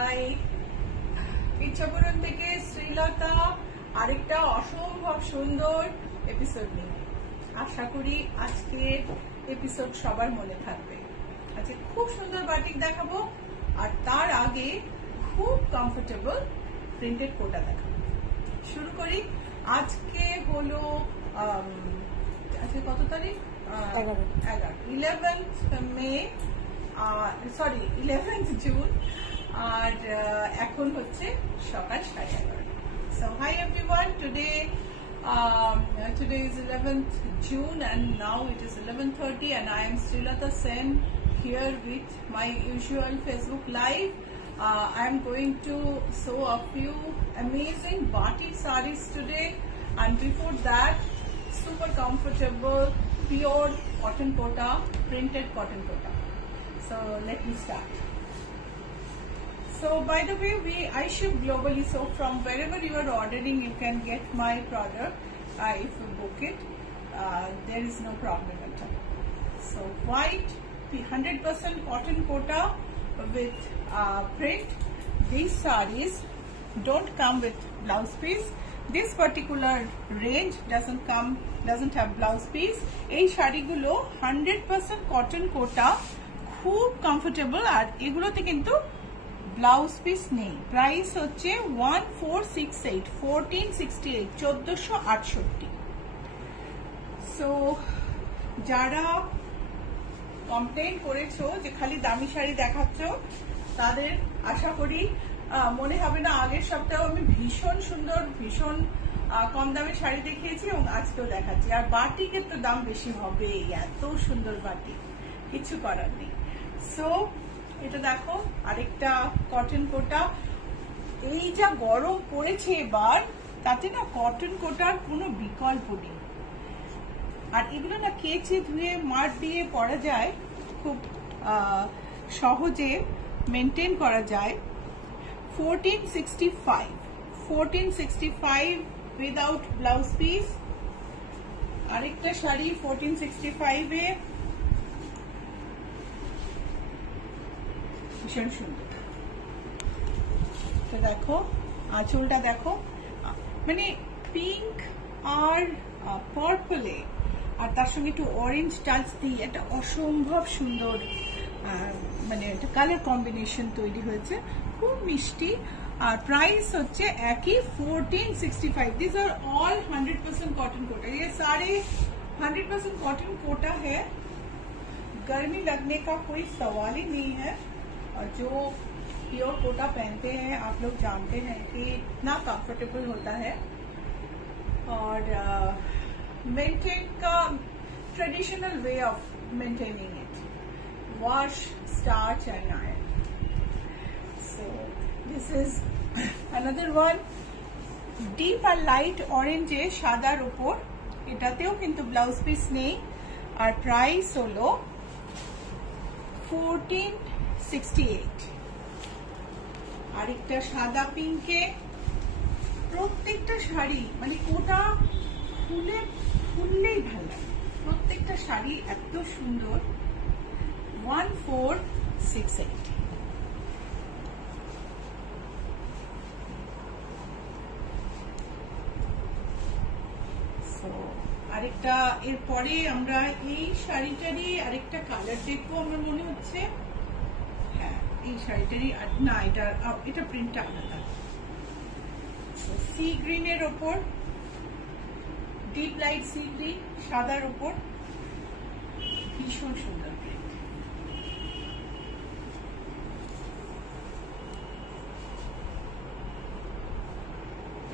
High, ইচ্ছাপুরন থেকে শ্রীলতা আরেকটা অসম্ভব সুন্দর এপিসোড নিয়ে। আশা করি আজকে এপিসোড সবার মনে থাকবে। আজকে খুব সুন্দর বাটিক দেখাবো, আর তার আগে খুব কমফোর্টেবল প্রিন্টেড কোটা দেখাবো। শুরু করি। আজকে হলো আজকে কত তারিখ? 11th মে, সরি 11th জুন, আর এখন হচ্ছে সকাল 11:30। So hi everyone, today is 11th June and now it is 11:30 and I am Srilata Sen here with my usual Facebook live. I am going to show a few amazing batik sarees today, and before that super comfortable pure cotton kota, printed cotton kota. So let me start. So by the way, I ship globally, so from wherever you are ordering you can get my product if you book it. There is no problem at all. So white 100% cotton kota with print. These sarees don't come with blouse piece. This particular range doesn't have blouse piece. এই শাড়িগুলো 100% cotton kota, খুব comfortable, আর এগুলোতে কিন্তু blouse piece নেই। Price হচ্ছে 1468, 1468। So যারা complain করেছো যে খালি দামি শাড়ি দেখাচ্ছ, তাদের আশা করি মনে হবে না আগের সপ্তাহে আমি ভীষণ সুন্দর ভীষণ কম দামের শাড়ি দেখিয়েছি এবং আজকেও দেখাচ্ছি। আর বাটিকের তো দাম বেশি হবে, এত সুন্দর বাটিক, কিছু করার নেই। সো এটা দেখো আরেকটা কটন কোটা। এই যা গরম পড়েছে এবার, তাতে না কটন কোটার কোনো বিকল্প নেই। আর এগুলো না কেচে ধুয়ে মার দিয়ে পরা যায়, খুব সহজে মেনটেন করা যায়। 1465 উইদাউট ব্লাউজ পিস। আরেকটা শাড়ি 1465 এ, ভীষণ সুন্দর। দেখো আঁচলটা দেখো, মানে পিঙ্ক আর পার্পলে, আর তার সঙ্গে একটু অরেঞ্জ টাচ দিয়ে একটা অসম্ভব সুন্দর মানে একটা কালার কম্বিনেশন তৈরি হয়েছে, খুব মিষ্টি। আর প্রাইস হচ্ছে একই 1465। This are all 100% cotton Kota. ये सारे 100% कॉटन कोटा है, गर्मी लगने का कोई सवाल ही नहीं है। और जो प्योर कोटा पहनते हैं आप लोग जानते हैं कि इतना कंफर्टेबल होता है, और मेंटेन का traditional way of maintaining it, wash, starch and iron. So this is another one, deep আর লাইট অরেঞ্জে সাদার উপর, এটাতেও কিন্তু ব্লাউজ পিস নেই, আর প্রাইস হলো 1468। আরেকটা সাদা পিঙ্কে, প্রত্যেকটা শাড়ি মানে কোটা খুললেই ভালো লাগে, প্রত্যেকটা শাড়ি এত সুন্দর। 1468। আরেকটা এরপরে আমরা এই শাড়িটারই আরেকটা কালার দেখবো আমার মনে হচ্ছে। হ্যাঁ, এই শাড়িটারই না, এটা প্রিন্টটা আলাদা। সি গ্রিনের ওপর, ডিপ লাইট সি গ্রিন সাদার ওপর, ভীষণ সুন্দর প্রিন্ট।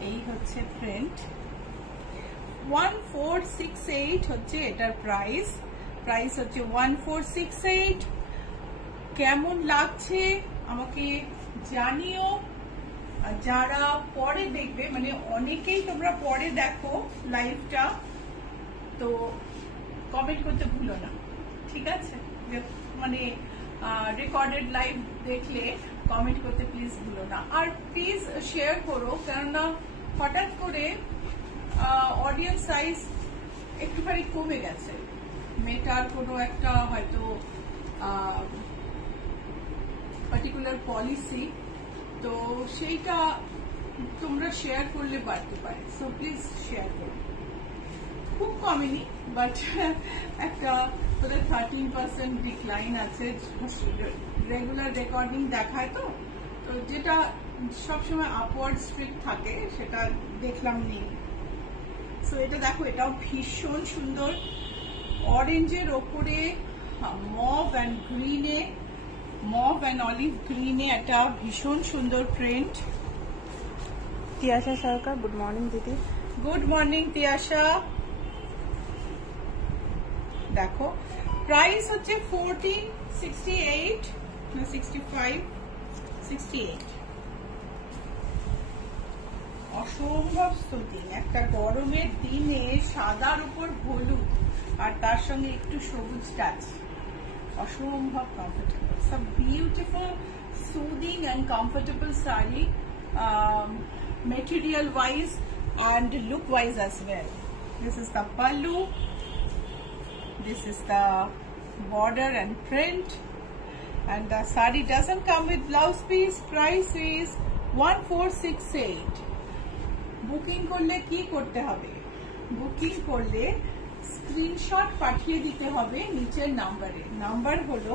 এই হচ্ছে প্রিন্ট। 1468 হচ্ছে এটার প্রাইস হচ্ছে 1468। কেমন লাগছে আমাকে জানিও। যারা পরে দেখবে, মানে অনেকেই তোমরা পরে দেখো লাইভটা, তো কমেন্ট করতে ভুলো না, ঠিক আছে? মানে রেকর্ডেড লাইভ দেখলে কমেন্ট করতে প্লিজ ভুলো না, আর প্লিজ শেয়ার করো, কেননা হঠাৎ করে অডিয়েন্স সাইজ একটুখানি কমে গেছে। মেটার কোনো একটা হয়তো পার্টিকুলার পলিসি তো সেইটা তোমরা শেয়ার করলে বাড়তে পারে, সো প্লিজ শেয়ার করো। খুব কমেনি, বাট একটা তোদের 13% ডিক্লাইন আছে, রেগুলার রেকর্ডিং দেখায় তো যেটা সবসময় আপওয়ার্ড স্ট্রিক থাকে সেটা দেখলাম নেই। সো এটা দেখো, এটাও ভীষণ সুন্দর, অরেঞ্জের ওপরে মভ অ্যান্ড অলিভ গ্রিনে একটা ভীষণ সুন্দর প্রিন্ট। তিয়াশা সরকার, গুড মর্নিং দিদি। Good morning Tiyasha. দেখো প্রাইস হচ্ছে 1468 না 65, 68। অসম্ভব স্তুতি, একটা গরমের দিনে সাদার উপর হলুদ আর তার সঙ্গে একটু সবুজ টাচ, অসম্ভব কমফোর্টেবল। সব beautiful soothing and comfortable sari, material wise and look wise as well. This is the pallu, this is the border and print, and the sari doesn't come with blouse piece. Price is 1468. Booking করলে কি করতে হবে? Booking করলে screenshot পাঠিয়ে দিতে হবে নিচের নাম্বারে। নাম্বার হলো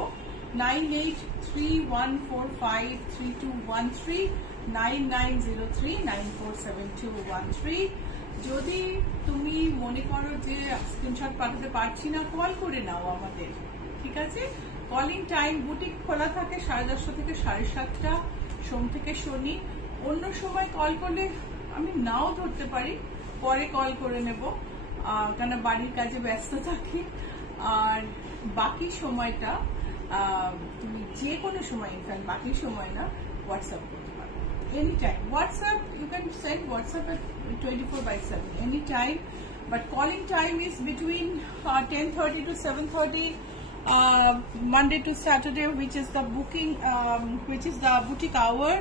9831453213, 9903947213। যদি তুমি মনে করো যে স্ক্রিনশট পাঠাতে পারছি না, কল করে নাও আমাদের, ঠিক আছে? কলিং টাইম বুটিক খোলা থাকে 10:30 থেকে 7:30, সোম থেকে শনি। অন্য সময় কল করলে আমি নাও ধরতে পারি, পরে কল করে নেব, কেন বাড়ির কাজে ব্যস্ত থাকি। আর বাকি সময়টা তুমি যে কোনো সময়, ইনফ্যাক্ট বাকি সময় না, হোয়াটসঅ্যাপ করতে পারো any time. WhatsApp you can send WhatsApp at 24/7 any time, but calling time is between 10:30 to 7:30 Monday to Saturday, which is the booking, which is the boutique hour.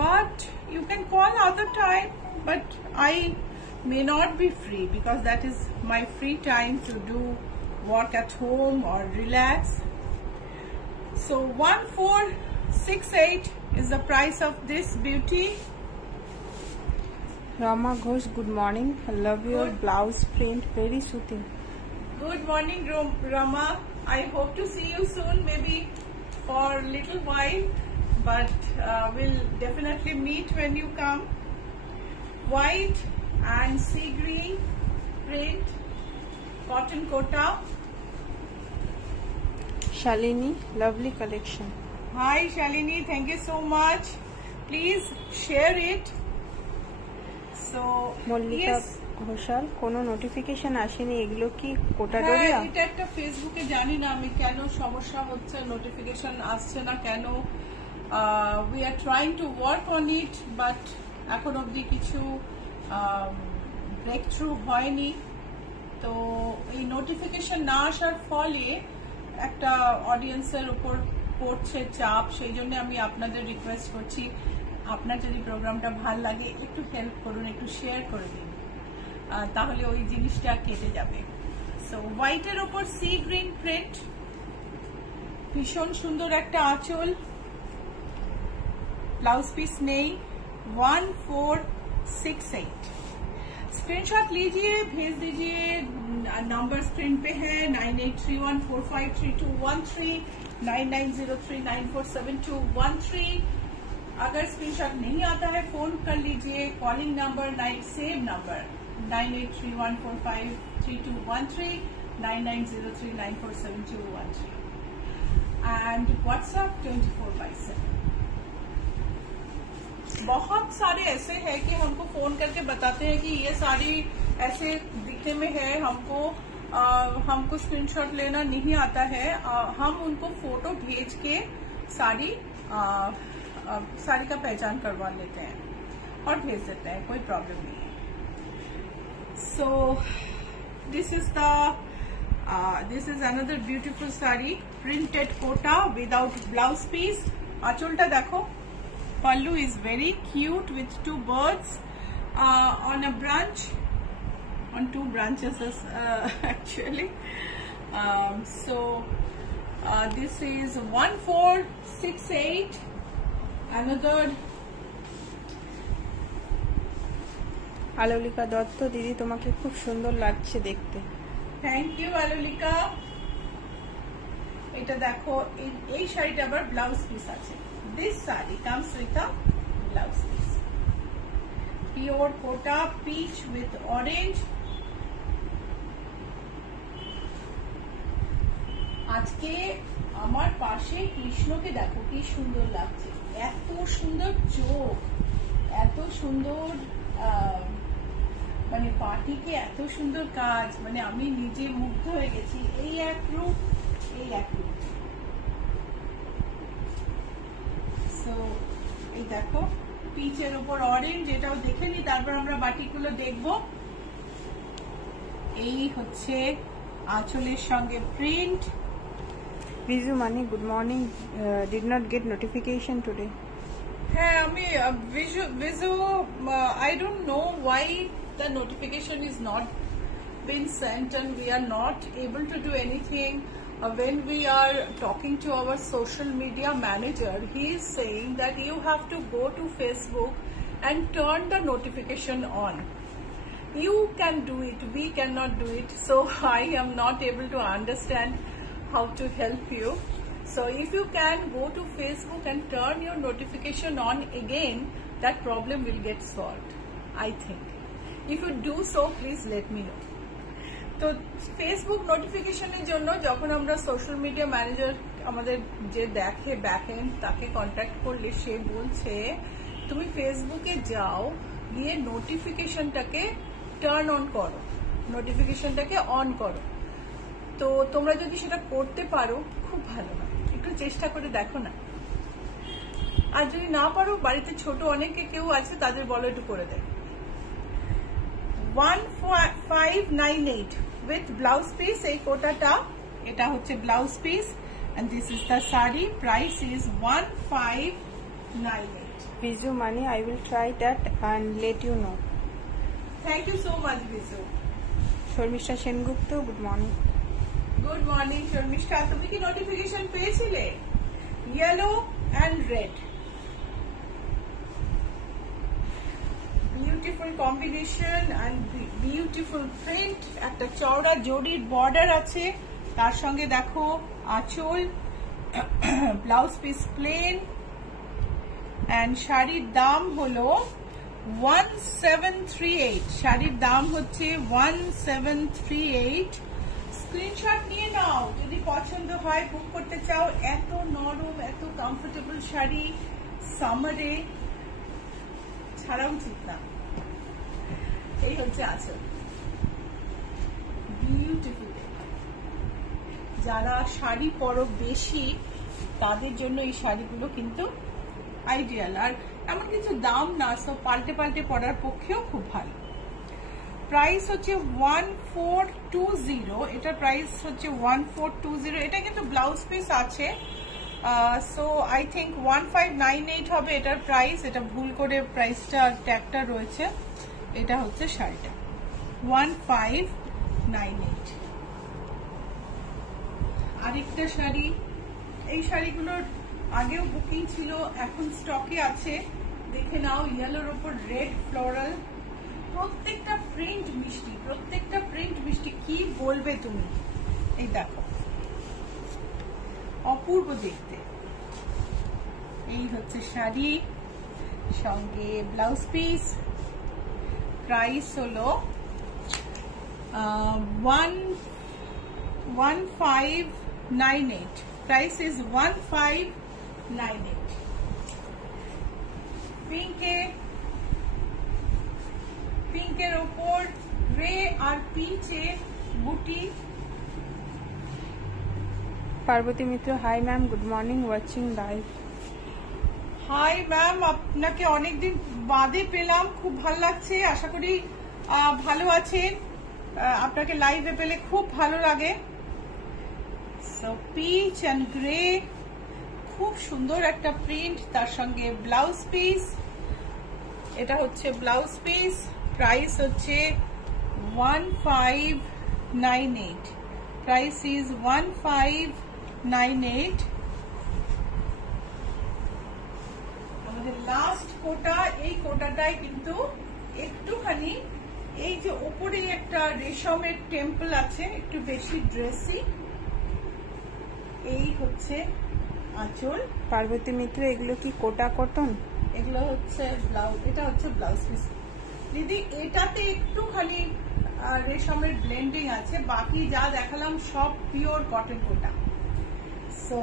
But you can call other time, but I may not be free because that is my free time to do work at home or relax. So 1468 is the price of this beauty. Rama Ghosh, good morning. I love your blouse print, very soothing. Good morning, Rama. I hope to see you soon, maybe for a little while, but we'll definitely meet when you come. White and sea green print, cotton kota. Shalini, lovely collection. Hi Shalini, thank you so much. Please share it. So Mallika Ghoshal, কোনো notification আসেনি, এগুলো কি কোটাডোরিয়া? এটা একটা ফেসবুকে, জানি না আমি কেন সমস্যা হচ্ছে, নোটিফিকেশন আসছে না কেন। We are trying to work on it, but এখন অবধি কিছু ব্রেক থ্রু হয়নি। তো এই নোটিফিকেশন না আসার ফলে একটা অডিয়েন্সের উপর পড়ছে চাপ, সেই জন্য আমি আপনাদের রিকোয়েস্ট করছি, আপনার যদি প্রোগ্রামটা ভালো লাগে একটু হেল্প করুন, একটু শেয়ার করে দিন, তাহলে ওই জিনিসটা কেটে যাবে। সো হোয়াইটের ওপর সি গ্রিন প্রিন্ট, ভীষণ সুন্দর একটা আঁচল, ब्लाउज पीस नहीं। 1468 स्क्रीनशॉट लीजिए, भेज दीजिए, नंबर स्क्रीन पे है 9831453213, 9903947213। अगर स्क्रीनशॉट नहीं आता है फोन कर लीजिए, calling number same number 9831453213, 9903947213, and WhatsApp 24/7। बहुत सारे ऐसे हैं कि हमको फोन करके बताते हैं कि ये साड़ी ऐसे दिखने में है, हमको स्क्रीनशॉट लेना नहीं आता है। हम उनको फोटो भेज के साड़ी का पहचान करवा लेते हैं और भेज देते हैं, कोई प्रॉब्लम नहीं है। So this is another beautiful sari, printed Kota without blouse piece. आंचलটা देखो, pallu is very cute with two birds on a branch, on two branches actually. This is 1468, another Alolika Dutta, দিদি তোমাকে খুব সুন্দর লাগছে দেখতে। Thank you Alolika. এটা দেখো, এই শাড়িটা আবার ব্লাউজ পিস আছে। This sari comes with a blouse piece, pure Kota peach with orange. আজকে আমার পাশে কৃষ্ণকে দেখো কি সুন্দর লাগছে, এত সুন্দর চোখ, এত সুন্দর মানে পার্টিকে এত সুন্দর কাজ, মানে আমি নিজে মুগ্ধ হয়ে গেছি। এই এক রূপ, এই এক রূপ। সো এই দেখো পিচের উপর অরেঞ্জ, এটাও দেখে নি, তারপর আমরা বাটিগুলো দেখবো। এই হচ্ছে আঁচলের সঙ্গে print. Biju money good morning, did not get notification today. হ্যাঁ, আমি ভিজু I don't know why the notification is not been sent and we are not able to do anything. When we are talking to our social media manager, he is saying that you have to go to Facebook and turn the notification on. You can do it, we cannot do it, so I am not able to understand how to help you. So if you can go to Facebook and turn your notification on again, that problem will get solved, I think. If you do so, please let me know. তো Facebook নোটিফিকেশনের জন্য যখন আমরা social media manager আমাদের যে দেখে backend, তাকে contact করলে সে বলছে তুমি ফেসবুকে যাও, গিয়ে নোটিফিকেশনটাকে টার্ন অন করো, নোটিফিকেশনটাকে অন করো। তো তোমরা যদি সেটা করতে পারো খুব ভালো হয়, একটু চেষ্টা করে দেখো না। আর যদি না পারো, বাড়িতে ছোট অনেকে কেউ আছে, তাদের বলো একটু করে দেয়। 1598 with blouse piece, এই কোটাটা, এটা হচ্ছে blouse piece and this is the saree. Price is 1598. Biju money I will try that and let you know. Thank you so much, Visu. Sharmistha Sengupta, good morning. Good morning Sharmistha, তুমি কি নোটিফিকেশন পেয়েছিলে? Yellow and red, beautiful combination and beautiful print. একটা চওড়া জরির border আছে, তার সঙ্গে দেখো আঁচল, ব্লাউজ পিস প্লেন, অ্যান্ড শাড়ির দাম হলো 1738। শাড়ির দাম হচ্ছে 1738। স্ক্রিনশট নিয়ে নাও যদি পছন্দ হয়, বুক করতে চাও। এত নরম, এত কমফোর্টেবল শাড়ি সামারে ছাড়া উচিত না। এই হচ্ছে আঁচল, বিউটিফুল। যারা শাড়ি পরো বেশি, তাদের জন্য এই শাড়িগুলো কিন্তু আইডিয়াল। আর এমন কিছু দাম না, সব পাল্টে পাল্টে পরার পক্ষেও খুব ভালো। প্রাইস হচ্ছে 1420, এটার প্রাইস হচ্ছে 1420। এটা কিন্তু ব্লাউজ পিস আছে, সো আই থিঙ্ক 1598 হবে এটার প্রাইস। এটা ভুল করে প্রাইসটা ট্যাগটা রয়েছে। এটা হচ্ছে শাড়িটা 1598। আরেকটা শাড়ি, এই শাড়িগুলোর আগেও বুকিং ছিল, এখন স্টকে আছে, দেখে নাও। ইয়েলোর ওপর রেড ফ্লোরাল, প্রত্যেকটা প্রিন্ট মিষ্টি, প্রত্যেকটা প্রিন্ট মিষ্টি। কি বলবে তুমি? এই দেখো, অপূর্ব দেখতে। এই হচ্ছে শাড়ি, সঙ্গে ব্লাউজ পিস। প্রাইস হলো 1598। Price is 1598। পিঙ্কের ওপর গ্রে আর পিচে বুটি। Parvati Mitra, hi ma'am, good morning, watching live. Hi ma'am, আপনাকে অনেকদিন বাদে পেলাম, খুব ভালো লাগছে। আশা করি ভালো আছেন। আপনাকে লাইভে পেলে খুব ভালো লাগে। সো পিচ অ্যান্ড গ্রে, খুব সুন্দর একটা প্রিন্ট, তার সঙ্গে ব্লাউজ পিস। এটা হচ্ছে ব্লাউজ পিস। প্রাইস হচ্ছে 1598। Price is 1598। আমাদের লাস্ট কোটা, এই কোটাটাই কিন্তু একটুখানি এই যে ওপরে একটা রেশমের টেম্পল আছে, একটু বেশি ড্রেসি। এই হচ্ছে আঁচল। পার্বতী মিত্র, এগুলো কি কোটা কটন? এগুলো হচ্ছে ব্লাউজ, এটা হচ্ছে ব্লাউজ পিস। দিদি এটাতে একটুখানি রেশমের ব্লেন্ডিং আছে, বাকি যা দেখালাম সব পিওর কটন কোটা। সো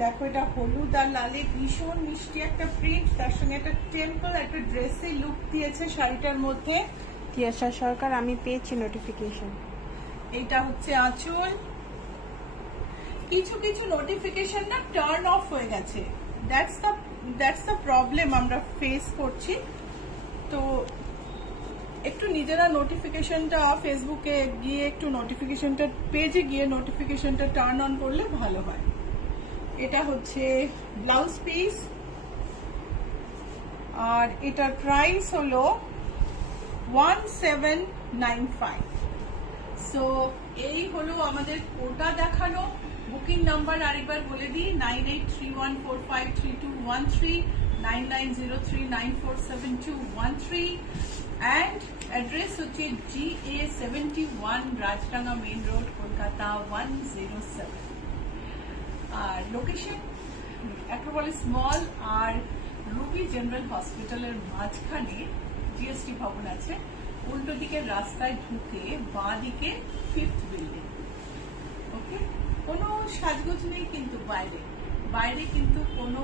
দেখো, এটা হলুদ আর লালে ভীষণ মিষ্টি একটা প্রিন্ট, তার সঙ্গে একটা টেম্পল, একটা ড্রেসি লুক দিয়েছে শাড়িটার মধ্যে। তিয়াশা সরকার, আমি পেয়েছি নোটিফিকেশন। এইটা হচ্ছে আঁচল। কিছু কিছু নোটিফিকেশন না টার্ন অফ হয়ে গেছে, দ্যাটস দ্য প্রবলেম আমরা ফেস করছি। তো একটু নিজেরা নোটিফিকেশনটা ফেসবুকে গিয়ে একটু নোটিফিকেশনটা পেজে গিয়ে নোটিফিকেশনটা টার্ন অন করলে ভালো হয়। এটা হচ্ছে ব্লাউজ পিস, আর এটার প্রাইস হলো 1795। সো এই হলো আমাদের কোটা দেখানো। বুকিং নাম্বার আরেকবার বলে দিই, 9831453213, 9903947213, অ্যান্ড অ্যাড্রেস হচ্ছে GA71 Rajdanga main road, Kolkata 107। আর লোকেশন একেবারে স্মল, আর রুবি জেনারেল হসপিটালের মাঝখানে জিএসটি ভবন আছে, উল্টো দিকের রাস্তায় ঢুকে বাঁ দিকে 5th বিল্ডিং। ওকে, কোনো সাজগোজ নেই কিন্তু বাইরে কিন্তু কোনো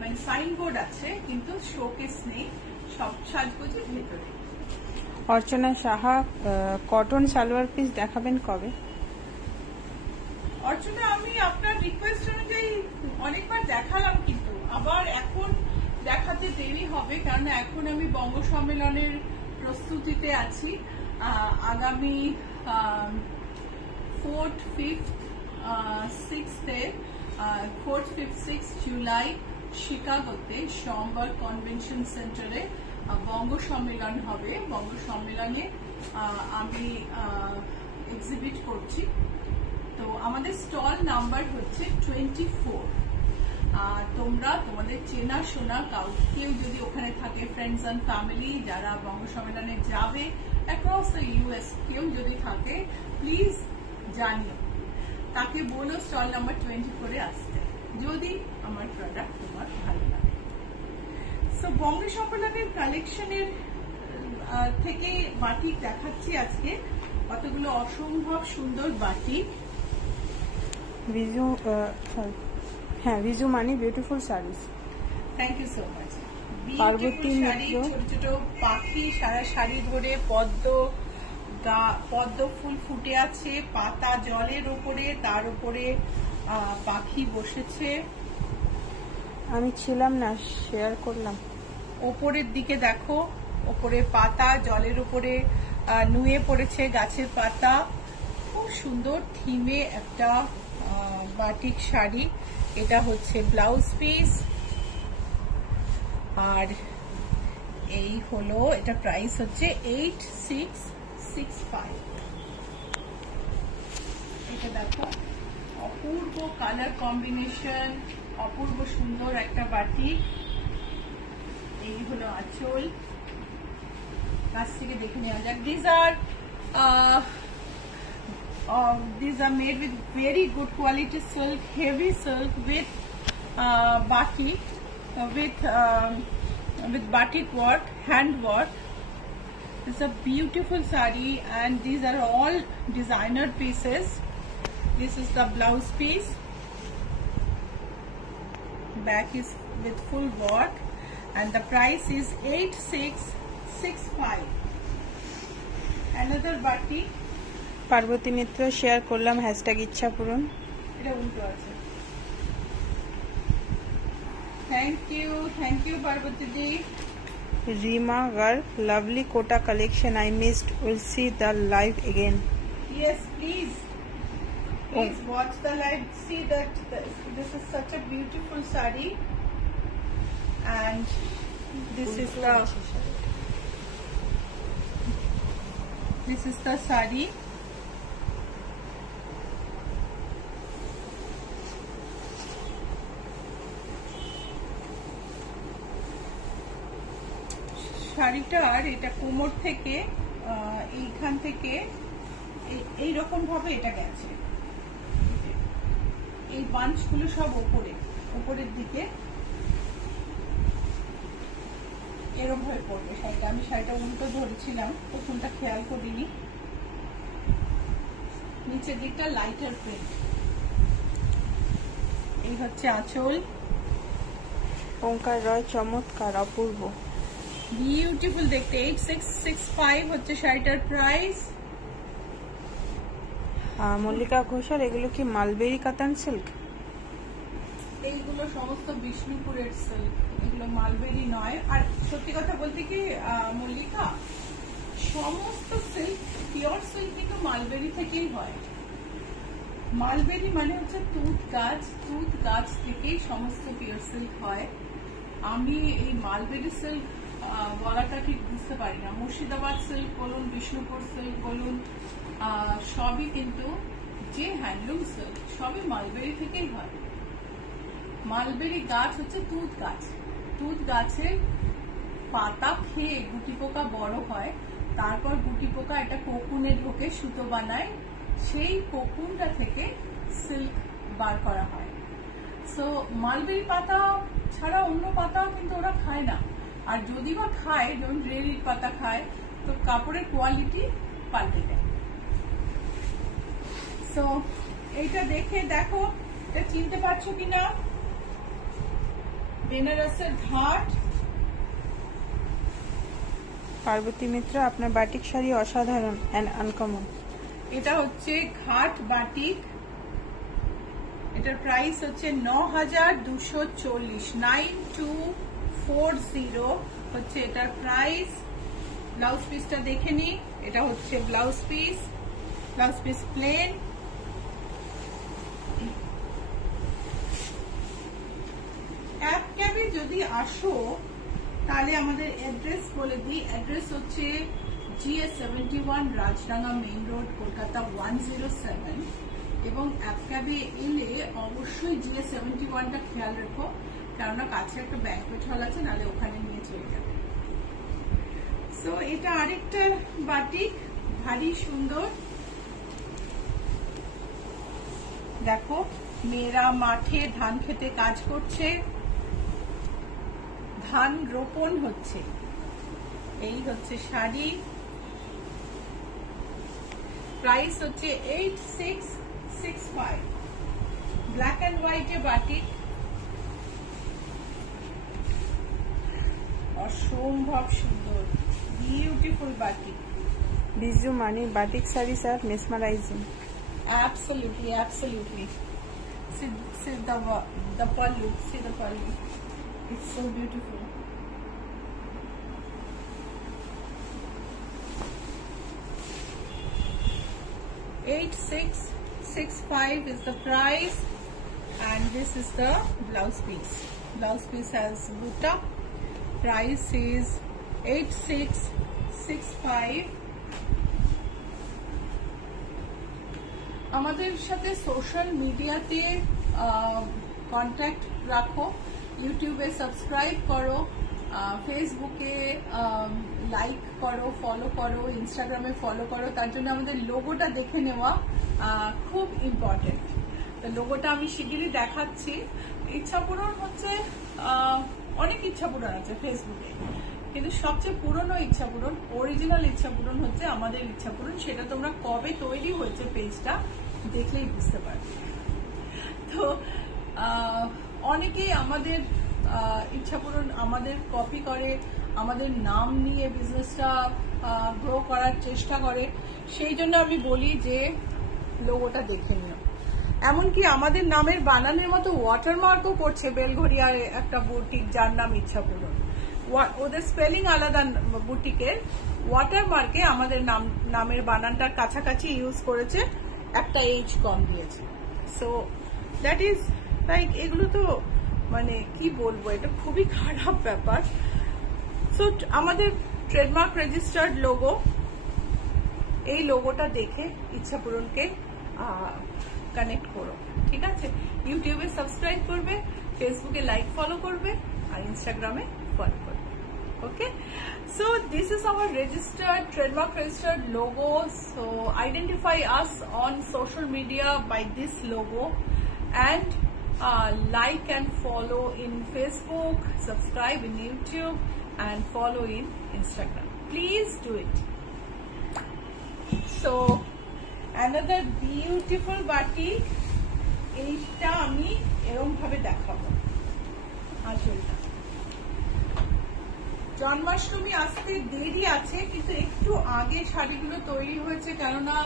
মানে সাইনবোর্ড আছে কিন্তু শোকেস নেই, সব সাজগোজের ভেতরে। অর্চনা সাহা, কটন সালোয়ার পিস দেখাবেন কবে? অর্চনা, আমি আপনার রিকোয়েস্ট অনুযায়ী অনেকবার দেখালাম, কিন্তু আবার এখন দেখাতে দেরি হবে, কারণ এখন আমি বঙ্গ সম্মেলনের প্রস্তুতিতে আছি। আগামী 4th, 5th, 6th জুলাই শিকাগোতে সোমবার কনভেনশন সেন্টারে বঙ্গ সম্মেলন হবে। বঙ্গ সম্মেলনে আমি এক্সিবিট করছি। তো আমাদের স্টল নাম্বার হচ্ছে 24। তোমরা তোমাদের চেনা শোনা কেউ যদি ওখানে থাকে, ফ্রেন্ডস অ্যান্ড ফ্যামিলি যারা বঙ্গ সম্মেলনে যাবে অ্যাক্রস দ্য US, কেউ যদি থাকে প্লিজ জানিও, তাকে বলো স্টল নাম্বার 24-এ আসতে, যদি আমার প্রোডাক্ট তোমার ভালো লাগে। সো বঙ্গ সম্মেলনের কালেকশনের থেকে বাটিক দেখাচ্ছি আজকে, কতগুলো অসম্ভব সুন্দর batik. Viju Mani beautiful saris. Thank you so much. Parvati sari, ছোট ছোট পাখি সারা শাড়ি ধরে পদ্ম ফুল ফুটে আছে, পাতা জলের উপরে, তার উপরে পাখি বসেছে। আমি ছিলাম না, শেয়ার করলাম। ওপরের দিকে দেখো, ওপরে পাতা জলের উপরে নুয়ে পড়েছে, গাছের পাতা। খুব সুন্দর থিমে একটা বাটিক শাড়ি। এটা হচ্ছে ব্লাউজ পিস, আর এই হলো, এটা প্রাইস হচ্ছে 8665। এটা দেখো, অপূর্ব কালার কম্বিনেশন, অপূর্ব সুন্দর একটা বাটিক। এই হলো আঁচল, কাছ থেকে দেখে নেওয়া যাক। These are made with very good quality silk, heavy silk with batik, with batik work, hand work. It's a beautiful sari, and these are all designer pieces. This is the blouse piece. Back is with full work, and the price is 8665. Another batik. Parbati Mitra, share করলাম, hashtag ইচ্ছা পূরণ। এটা উল্টো আছে। Thank you Parbati দি। Rima Garg, lovely Kota collection, I missed, will see the live again. Yes, please watch the live. See that this is such a beautiful sari, and this is the sari. শাড়িটার এটা কোমর থেকে এইখান থেকে এইরকম ভাবে এটা গেছে, এই বাঞ্চগুলো সব উপরের দিকে এরকম ভাবে পড়বে শাড়িটা। আমি শাড়িটা উল্টো ধরেছিলাম, প্রথমটা খেয়াল করিনি। নিচের দিকটা লাইটার প্রিন্ট। এই হচ্ছে আঁচল। ওঙ্কার রয় চমৎকার, অপূর্ব, বিউটিফুল দেখতে। 8665 হচ্ছে শাড়িটার প্রাইস। মল্লিকা ঘোষাল, এগুলো কি মালবেরি কাতান সিল্ক? এইগুলো সমস্ত বিষ্ণুপুরের সিল্ক, এগুলো মালবেরি নয়। আর সত্যি কথা বলতে কি মল্লিকা, সমস্ত সিল্ক, পিওর সিল্ক কিন্তু মালবেরি থেকেই হয়। মালবেরি মানে হচ্ছে তুঁত গাছ থেকেই সমস্ত পিওর সিল্ক হয়। আমি এই মালবেরি সিল্ক বলাটা ঠিক বুঝতে পারি না। মুর্শিদাবাদ সিল্ক বলুন, বিষ্ণুপুর সিল্ক বলুন, সবই কিন্তু যে হ্যান্ডলুম সিল্ক সবই মালবেরি থেকেই হয়। মালবেরি গাছ হচ্ছে তুঁত গাছের পাতা খেয়ে গুটি পোকা বড় হয়, তারপর গুটি পোকা এটা কোকুনে ঢোকে, সুতো বানায়, সেই কোকুনটা থেকে সিল্ক বার করা হয়। সো মালবেরি পাতা ছাড়া অন্য পাতাও কিন্তু ওরা খায় না। আর যদি বা খায়, যেমন রেলির পাতা খায়, তো কাপড়ের কোয়ালিটি পাল্টে দেয়। সো এইটা দেখে দেখো, এটা চিনতে পারছো কিনা? বেনারসের ঘাট। পার্বতী মিত্র, আপনার বাটিক শাড়ি অসাধারণ এন্ড আনকমন। এটা হচ্ছে ঘাট বাটিক। এটার প্রাইস হচ্ছে 9240, 9240 হচ্ছে এটার প্রাইস। ব্লাউজ পিসটা দেখে নি। এটা হচ্ছে ব্লাউজ পিস প্লেন। অ্যাপ ক্যাবে যদি আসো তাহলে আমাদের অ্যাড্রেস বলে দিই। অ্যাড্রেস হচ্ছে GS71, Rajdanga main road, Kolkata 107। এবং অ্যাপ ক্যাবে এলে অবশ্যই GS71টা খেয়াল রেখো, কেননা কাছে একটা ব্যাংকুয়েট হল আছে, নাহলে ওখানে নিয়ে চলে যাবে। সো এটা আরেকটা বাটিক, ভারী সুন্দর। দেখো, মেয়েরা মাঠে ধান খেতে কাজ করছে, ধান রোপণ হচ্ছে। এই হচ্ছে শাড়ি। প্রাইস হচ্ছে 8665। ব্ল্যাক অ্যান্ড হোয়াইটে বাটিক, অসম্ভব সুন্দর, beautiful batik. Biju money, batik sarees are mesmerizing. Absolutely. See the pallu. See the pallu. It's so beautiful. $8665 is the price, and this is the blouse piece. Blouse piece has buta. Price is 8665. আমাদের সাথে social মিডিয়াতে contact রাখো, ইউটিউবে subscribe করো, ফেসবুকে like করো, follow করো, ইনস্টাগ্রামে ফলো করো। তার জন্য আমাদের লোগোটা দেখে নেওয়া খুব ইম্পর্টেন্ট। তো লোগোটা আমি শিগগিরই দেখাচ্ছি। ইচ্ছাপূরণ হচ্ছে, অনেক ইচ্ছাপূরণ আছে ফেসবুকে, কিন্তু সবচেয়ে পুরনো ইচ্ছাপূরণ, অরিজিনাল ইচ্ছাপূরণ হচ্ছে আমাদের ইচ্ছাপূরণ। সেটা তোমরা কবে তৈরি হয়েছে পেজটা দেখলেই বুঝতে পারবে। তো অনেকেই আমাদের ইচ্ছাপূরণ আমাদের কপি করে, আমাদের নাম নিয়ে বিজনেসটা গ্রো করার চেষ্টা করে। সেই জন্য আমি বলি যে লোগোটা দেখে নিও। এমনকি আমাদের নামের বানানের মতো ওয়াটারমার্কও করছে বেলঘড়িয়ার একটা বুটিক, যার নাম ইচ্ছাপূরণ। ওদের স্পেলিং আলাদা বুটিকের, ওয়াটারমার্কে আমাদের নামের বানানটার কাছাকাছি ইউজ করেছে, একটা এইচ কম দিয়েছে। সো দ্যাট ইজ লাইক, এগুলো তো মানে কি বলবো, এটা খুবই খারাপ ব্যাপার। সো আমাদের ট্রেডমার্ক রেজিস্টার্ড লোগো, এই লোগোটা দেখে ইচ্ছাপূরণকে কানেক্ট করো, ঠিক আছে? ইউটিউবে সাবস্ক্রাইব করবে, ফেসবুকে লাইক ফলো করবে, আর ইনস্টাগ্রামে ফলো করবে। Okay, so this is our registered trademark registered logo. So identify us on social media by this logo, and like and follow in Facebook, subscribe in YouTube, and follow in Instagram. Please do it. So another beautiful batik, এইটা আমি এরকম ভাবে দেখাবো। আঁচলটা জন্মাষ্টমী আসতে দেরি আছে, কিন্তু একটু আগে শাড়িগুলো তৈরি হয়েছে, কেননা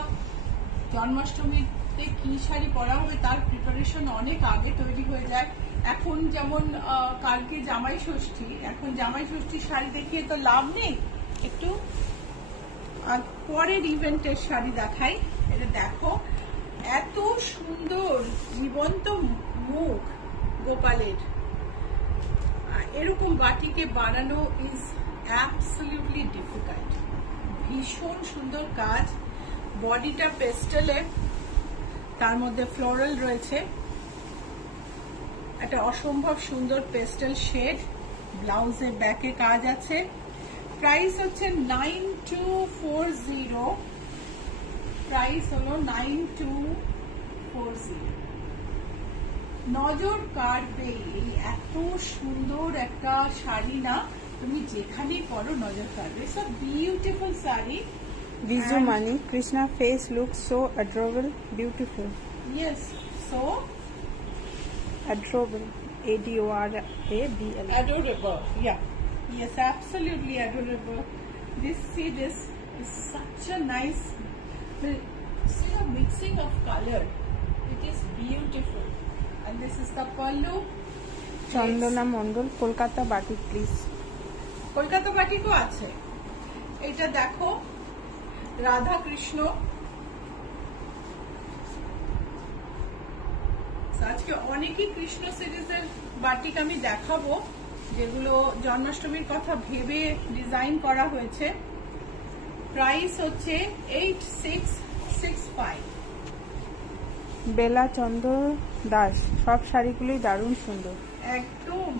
জন্মাষ্টমীতে কি শাড়ি পরা হবে তার প্রিপারেশন অনেক আগে তৈরি হয়ে যায়। এখন যেমন কালকে জামাই ষষ্ঠী, এখন জামাই ষষ্ঠীর শাড়ি দেখিয়ে তো লাভ নেই, একটু পরের ইভেন্টের শাড়ি দেখাই। এটা দেখো, এত সুন্দর জীবন্ত মুখ গোপালের, এরকম বাটিকে বানানো ইজ অ্যাবসলিউটলি ডিফিকাল্ট। ভীষণ সুন্দর কাজ, বডিটা পেস্টেলে, তার মধ্যে ফ্লোরাল রয়েছে, একটা অসম্ভব সুন্দর পেস্টেল শেড, ব্লাউজের ব্যাকে কাজ আছে। প্রাইস হচ্ছে 9240, প্রাইস হলো 9240। নজর কাড়বে, এই এত সুন্দর একটা শাড়ি না, তুমি যেখানেই পরো নজর কাড়বে। So beautiful sari. Viju Mani, Krishna face looks so adorable, beautiful. Yes, so Adorable, ADORABL. adorable. Yeah, yes, absolutely adorable. This see, this is such a nice, see the mixing of color. It is beautiful. And this is the pallu. Chandana Mondol, Kolkata batik, please. Kolkata বাটিকও আছে। এটা দেখো, রাধা কৃষ্ণ। আজকে অনেকই কৃষ্ণ সিরিজের batik আমি দেখাবো, যেগুলো জন্মাষ্টমীর কথা ভেবে ডিজাইন করা হয়েছে। প্রাইস হচ্ছে 8665। বেলা চন্দ্র দাস, সব শাড়িগুলোই দারুণ সুন্দর। একদম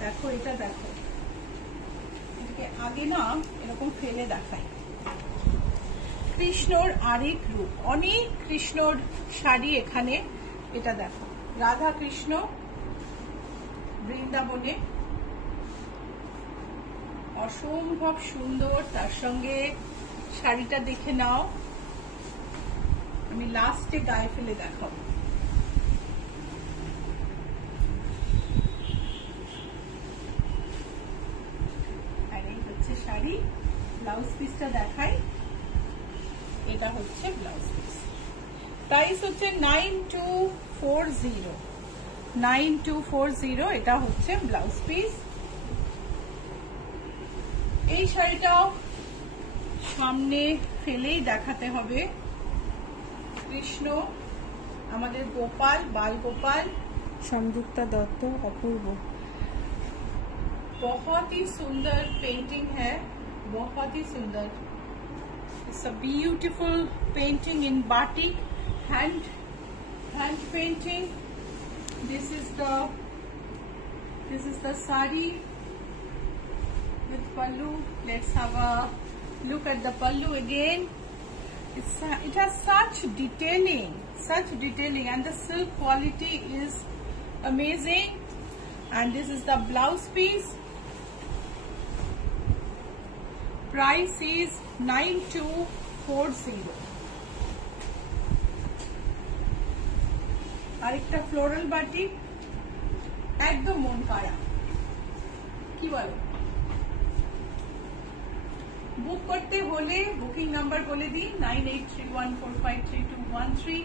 দেখো, এটা দেখো, এটাকে আগে না এরকম ফেলে দেখাই। কৃষ্ণর আরেক রূপ, অনেক কৃষ্ণর শাড়ি এখানে। এটা দেখো, রাধা কৃষ্ণ বৃন্দাবনে, অসম্ভব সুন্দর। তার সঙ্গে শাড়িটা দেখে নাও, আমি লাস্টে গায়ে ফেলে দেখাবো। আর এই হচ্ছে শাড়ি। ব্লাউজ পিসটা দেখাই, এটা হচ্ছে ব্লাউজ পিস। প্রাইস হচ্ছে 9240, 9240, এটা হচ্ছে ব্লাউজ পিস। এই শাড়িটাও সামনে ফেলেই দেখাতে হবে। কৃষ্ণ, আমাদের গোপাল, বাল গোপাল। संयुक्ता दत्त, अपूर्व। बहुत ही सुंदर पेंटिंग है, बहुत ही सुंदर। It's a beautiful painting in batik, hand painting. This is the sari with pallu. Let's have a look at the pallu again. It has such detailing, and the silk quality is amazing. And this is the blouse piece. Price is 9240. আরেকটা floral batik, একদম মন কাড়া। কি বলো? বুক করতে হলে booking number বলে দিই, 9831453213,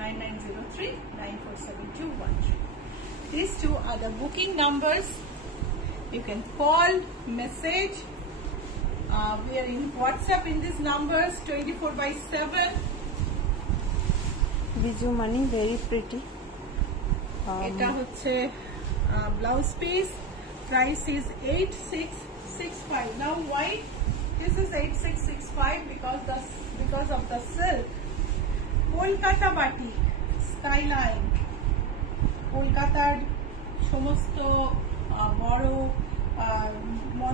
9903947213. These two are the booking numbers. You can call, message. We are in WhatsApp in these numbers 24/7. Viju Mani, very pretty. এটা হচ্ছে blouse piece. Price is 8665. Now why this is 8665? Because of the silk. Kolkata batik, skyline, কলকাতার সমস্ত বড়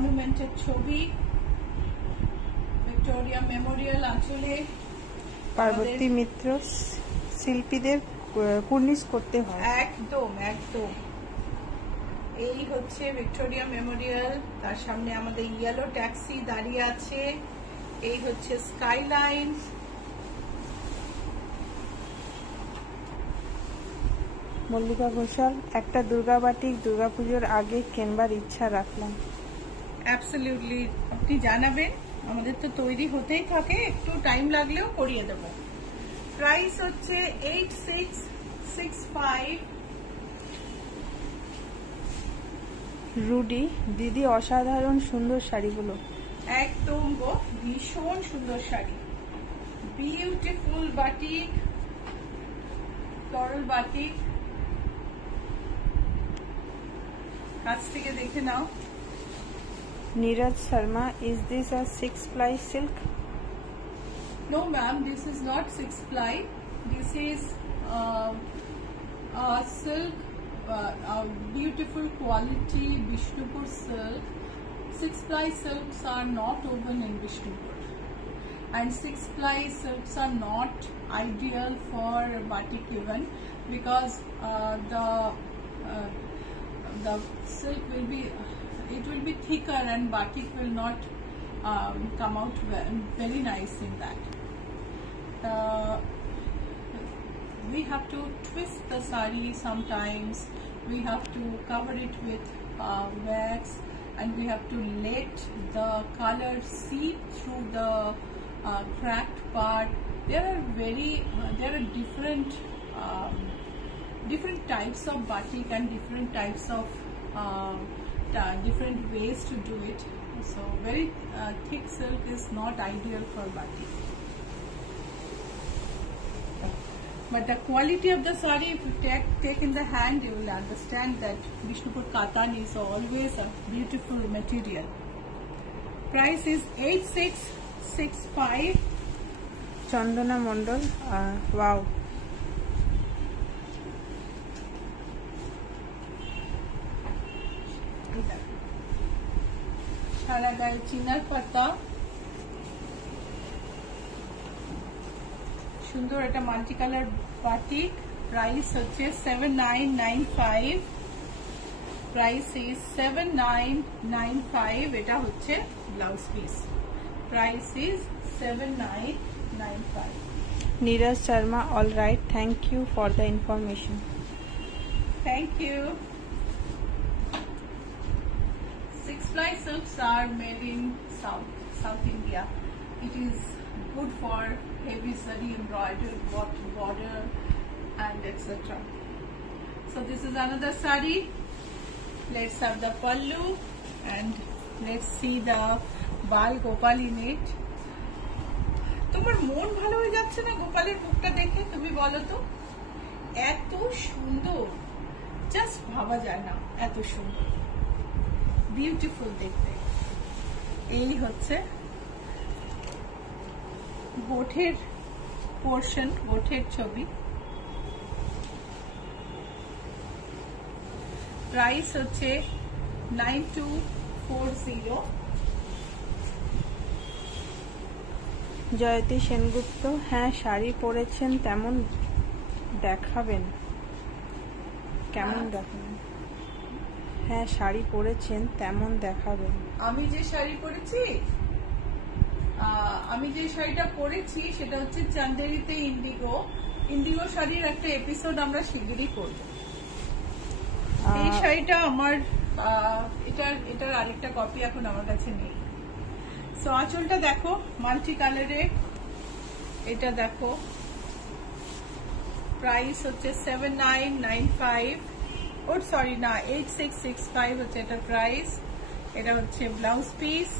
মনুমেন্টের ছবি, Victoria Memorial আঁচলে পার্বতী মিত্র শিল্পীদের কুর্নিশ করতে হয়। একদম একদম। এই হচ্ছে ভিক্টোরিয়া মেমোরিয়াল, তার সামনে আমাদের ইয়েলো ট্যাক্সি দাঁড়িয়ে আছে। এই হচ্ছে স্কাইলাইন। মল্লিকা ঘোষাল, একটা দুর্গা বাটিক দুর্গাপুজোর আগে কেনবার ইচ্ছা রাখলাম। অ্যাবসলিউটলি, আপনি জানাবেন, আমাদের তো তৈরি হতেই থাকে, একটু টাইম লাগলেও করিয়ে দেবো। প্রাইস হচ্ছে 8665। রুডি, দিদি অসাধারণ সুন্দর শাড়িগুলো। একদম গো, ভীষণ সুন্দর sari, beautiful batik, floral batik. কাছ থেকে দেখে নাও। Neeraj Sharma, is this a 6-ply silk? No ma'am, this is not 6-ply. This is silk, a beautiful quality Bishnupur silk. 6-ply silks are not woven in Bishnupur, and 6-ply silks are not ideal for batik even, because the silk will be, it will be thicker and batik will not come out very nice in that. We have to twist the sari sometimes, we have to cover it with wax, and we have to let the color seep through the cracked part. There are different types of batik and different types of different ways to do it. So very thick silk is not ideal for batik. But the quality of the sari, if you take in the hand, you will understand that Bishnupur Katan is always a beautiful material. Price is 8665. Chandana Mondal, wow. সারা গায়ে চিনার পাতা, সুন্দর একটা multi colour batik. Price হচ্ছে 7995। Price is 7995। এটা হচ্ছে blouse piece. Price is 7995। Neeraj Sharma, all right, thank you for the information. Thank you. 6-ply silks are made in South India. It is good for heavy zari embroidered border and etc. So this is another sari. Let's have the pallu and let's see the Bal Gopal in it. তোমার মন ভালো হয়ে যাচ্ছে না গোপালের মুখটা দেখে? তুমি বলো তো, এত সুন্দর, জাস্ট ভাবা যায় না, এত সুন্দর, বিউটিফুল দেখতে। এই হচ্ছে গোঠের পোর্শন, গোঠের ছবি। প্রাইস হচ্ছে 9240। জয়তী সেনগুপ্ত, হ্যাঁ শাড়ি পরেছেন তেমন দেখাবেন। কেমন দেখাবেন? হ্যাঁ শাড়ি পরেছেন তেমন দেখাবেন। আমি যে শাড়ি পরেছি, আমি যে শাড়িটা পরেছি সেটা হচ্ছে চান্দেরিতে ইন্ডিগো শাড়ির একটা এপিসোড আমরা শিগগিরই করব। এই শাড়িটা আমার, এটার আরেকটা কপি এখন আমার কাছে নেই। সো আঁচলটা দেখো মাল্টি কালারে, এটা দেখো। প্রাইস হচ্ছে 7995, ওর সরি না 8665 হচ্ছে এটা প্রাইস। এটা হচ্ছে ব্লাউজ পিস।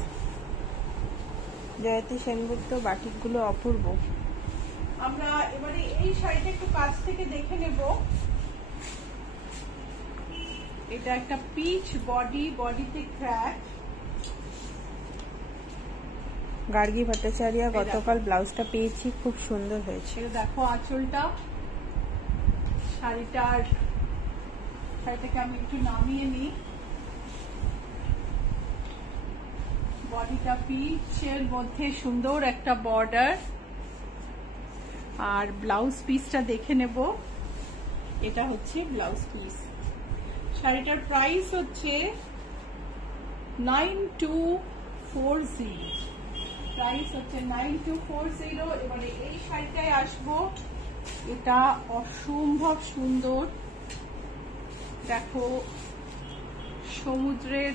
জয়তী সেনগুপ্ত, বাটিকগুলো অপূর্ব। আমরা এবারে এই শাড়িটা একটু কাছ থেকে দেখে নেব। এটা একটা পিচ বডিতে ক্র্যাক। গার্গী ভট্টাচার্য, গতকাল ব্লাউজটা পেয়েছি, খুব সুন্দর হয়েছে। এটা দেখো আঁচলটা। শাড়িটাকে আমি একটু নামিয়ে নিই। এটা পিচের মধ্যে সুন্দর একটা বর্ডার। আর ব্লাউজ পিসটা দেখে নেব। এটা হচ্ছে ব্লাউজ পিস। শাড়িটার প্রাইস হচ্ছে 9240। প্রাইস হচ্ছে 9240। এবারে এই শাড়িটায় আসবো। এটা অসম্ভব সুন্দর। দেখো, সমুদ্রের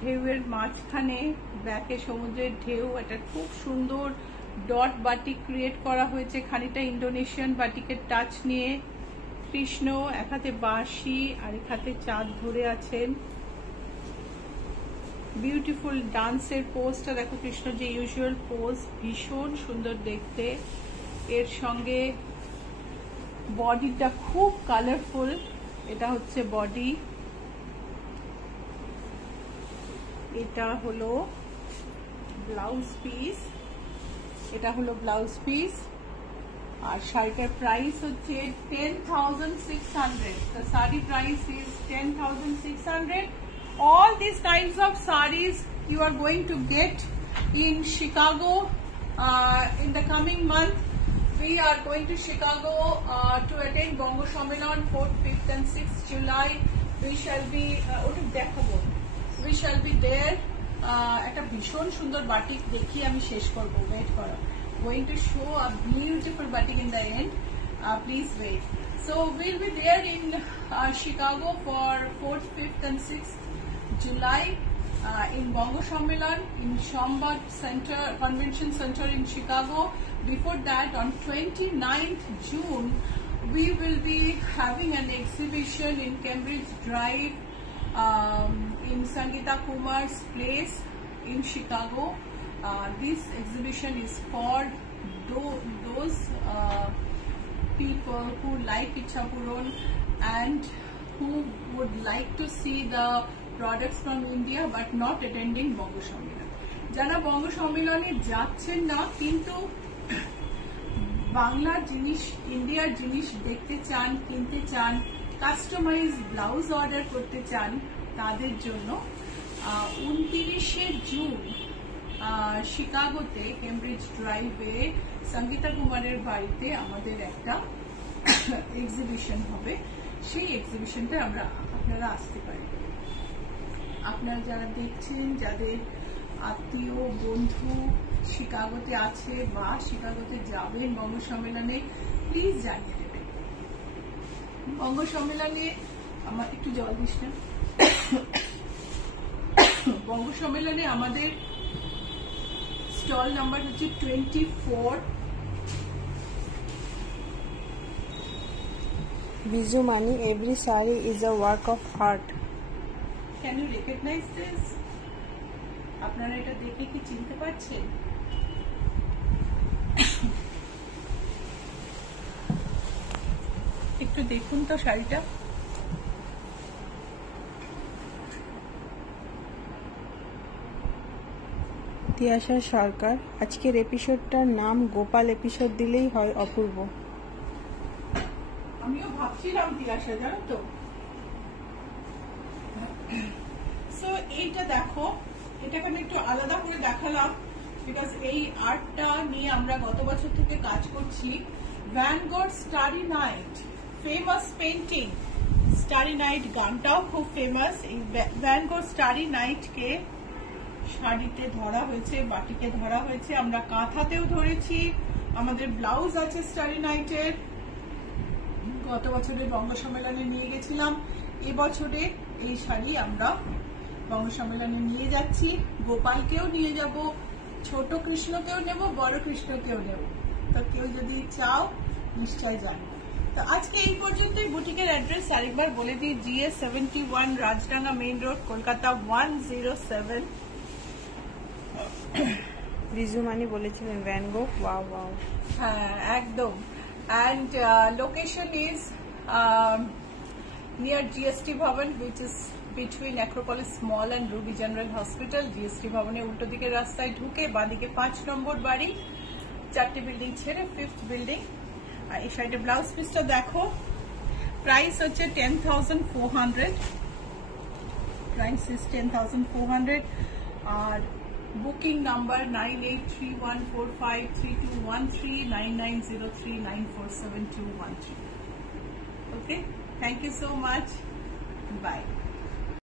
ঢেউয়ের মাঝখানে ব্যাকে সমুদ্রের ঢেউ। এটা খুব সুন্দর ডট বাটিক ক্রিয়েট করা হয়েছে, খানিকটা ইন্দোনেশিয়ান বাটিকের টাচ নিয়ে। কৃষ্ণ এক হাতে বাঁশি আর এক হাতে চাঁদ ধরে আছেন। বিউটিফুল ডান্সের পোজটা দেখো, কৃষ্ণ যে ইউজুয়াল পোজ, ভীষণ সুন্দর দেখতে। এর সঙ্গে বডিটা খুব কালারফুল। এটা হচ্ছে বডি। এটা হলো ব্লাউজ পিস। এটা হলো ব্লাউজ পিস। আর শাড়িটার প্রাইস হচ্ছে 10,600। The saree price is 10,600. All these kinds of sarees you are going to get in Chicago in the coming month. We are going to Chicago to attend Bongo Shamilan 4th, 5th and 6th July. We shall be we shall be there. একটা ভীষণ সুন্দর batik দেখি আমি শেষ করব, wait করো। Going to show a beautiful batik in the end. Please wait. So we'll be there in Chicago for 4th, 5th and 6th July in Bongo Shamilan in Schomburg Center, Convention Center in Chicago. Before that, on 29th June, we will be having an exhibition in Cambridge Drive in Sangeeta Kumar's place in Chicago. This exhibition is for those people who like Ichhapuron and who would like to see the products from India but not attending Bongo Shamilan. যারা বঙ্গ সম্মেলনে যাচ্ছেন না কিন্তু বাংলার জিনিস, ইন্ডিয়ার জিনিস দেখতে চান, কিনতে চান, কাস্টমাইজ ব্লাউজ অর্ডার করতে চান, তাদের জন্য 29শে জুন শিকাগোতে কেমব্রিজ ড্রাইভে সঙ্গীতা কুমারের বাড়িতে আমাদের একটা এক্সিবিশন হবে। সেই এক্সিবিশনটা আপনারা আসতে পারেন। আপনারা যারা দেখছেন, যাদের আত্মীয় বন্ধু শিকাগোতে আছে বা শিকাগোতে যাবেন বঙ্গ সম্মেলনে, প্লিজ জানিয়ে দেবেন। বঙ্গ সম্মেলনে আমার একটু জল দিস না। বঙ্গ সম্মেলনে আমাদের স্টল নাম্বার হচ্ছে 24। Biju Mani, every saree is a work of art. Can you recognize this? আপনারা এটা দেখে কি চিনতে পারছেন? একটু দেখুন তো শাড়িটা। তিয়াশা সরকার, আজকের এপিসোডটার নাম গোপাল এপিসোড দিলেই হয় অপূর্ব। আমিও ভাবছিলাম তিয়াশা, জানো তো। সো এইটা দেখো, এটাকে আমি একটু আলাদা করে দেখালাম বিকজ এই আর্টটা নিয়ে আমরা গত বছর থেকে কাজ করছি। Van Gogh starry night, famous painting. Starry night গানটাও খুব ফেমাস। এই ভ্যান গঘ স্টারি নাইটকে শাড়িতে ধরা হয়েছে, বাটিকে ধরা হয়েছে, আমরা কাঁথাতেও ধরেছি। আমাদের ব্লাউজ আছে স্টারি নাইটের। গত বছরের বঙ্গ সম্মেলনে নিয়ে গেছিলাম। এবছরে এই শাড়ি আমরা বঙ্গ সম্মেলনে নিয়ে যাচ্ছি। গোপালকেও নিয়ে যাব, ছোট কৃষ্ণকেও নেব, বড় কৃষ্ণকেও নেব। তো কেউ যদি চাও নিশ্চয় জানবো। তো আজকে এই পর্যন্তই। বুটিকের অ্যাড্রেস আরেকবার বলে দিই, GS 71 Rajdanga main road, Kolkata 107। Viju Mani বলেছিলেন ভ্যান গঘ, ওয়াও ওয়াও। হ্যাঁ, একদম। And location is near GST Bhavan, which is between Acropolis Mall and Ruby General Hospital. GST ভবনের উল্টো দিকের রাস্তায় ঢুকে বাঁদিকে 5 নম্বর বাড়ি, 4টে বিল্ডিং ছেড়ে 5th বিল্ডিং। আর এই শাড়িটার ব্লাউজ পিসটা দেখো, প্রাইস হচ্ছে 10,400। Price is 10,400। আর Booking number 9831453213 9903947213. Okay, thank you so much. Bye.